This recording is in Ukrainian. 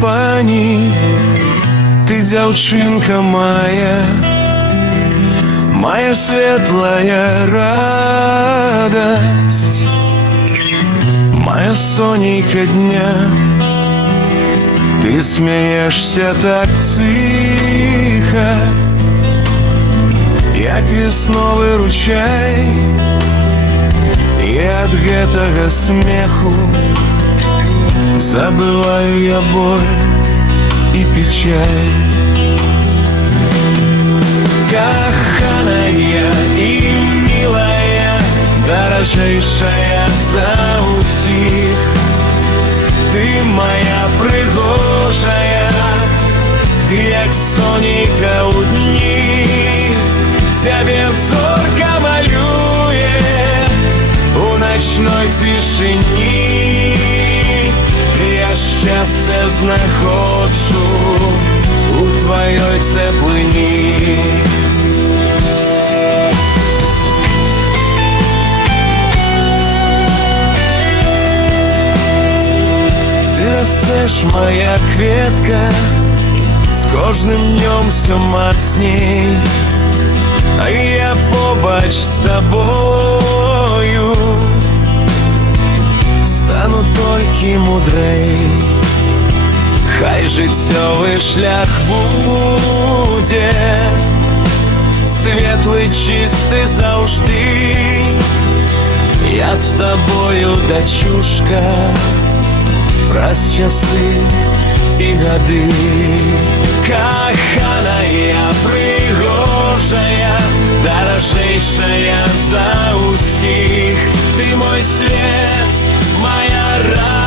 пані, ты дзяўчынка моя светлая радость, моя сонейка дня. Ты смеешься так тихо, як весновы ручай, і ад гэтага смеху забываю я боль и печаль. Каханая и милая, дорожейшая за усіх, ты моя пригожая, ты як сонейка у дні, тебе зорка малює у ночной тишині. Я щастя знаходжу у твоей теплині. Ты растешь, моя кветка, с кожным днем все мацней, а я побач с тобою стану толькі мудрей. Хай життєвий шлях буде світлий, чистий завжди. Я з тобою, дочушка, праз часи і годи. Коханая, пригожая, дорожейшая за усіх, ты мой свет, моя радость.